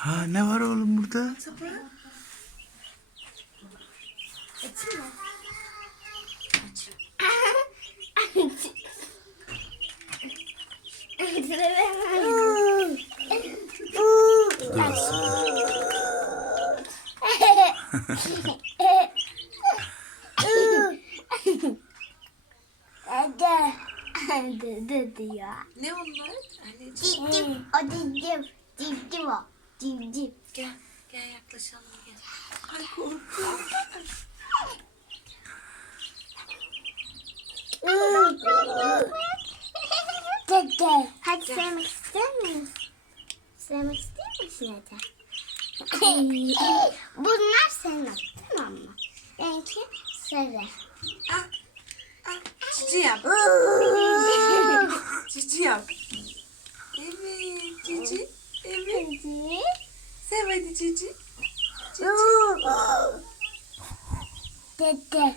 Ha ne var oğlum burada? Toprak. Açayım mı? Hadi. Dedi ya. Ne onlar? Anneciğim. Civciv. O civciv. Civciv o. Civciv. Gel. Gel yaklaşalım gel. Ay korktum. Dede. Hadi sevmek ister misin? Sevmek ister misin Dede? Bunlar senin tamam mı? Benimki sarı. Ah. Ah. Cici yap. Cici yap. Evet cici. Evet. Cici. Sev hadi cici. Dede.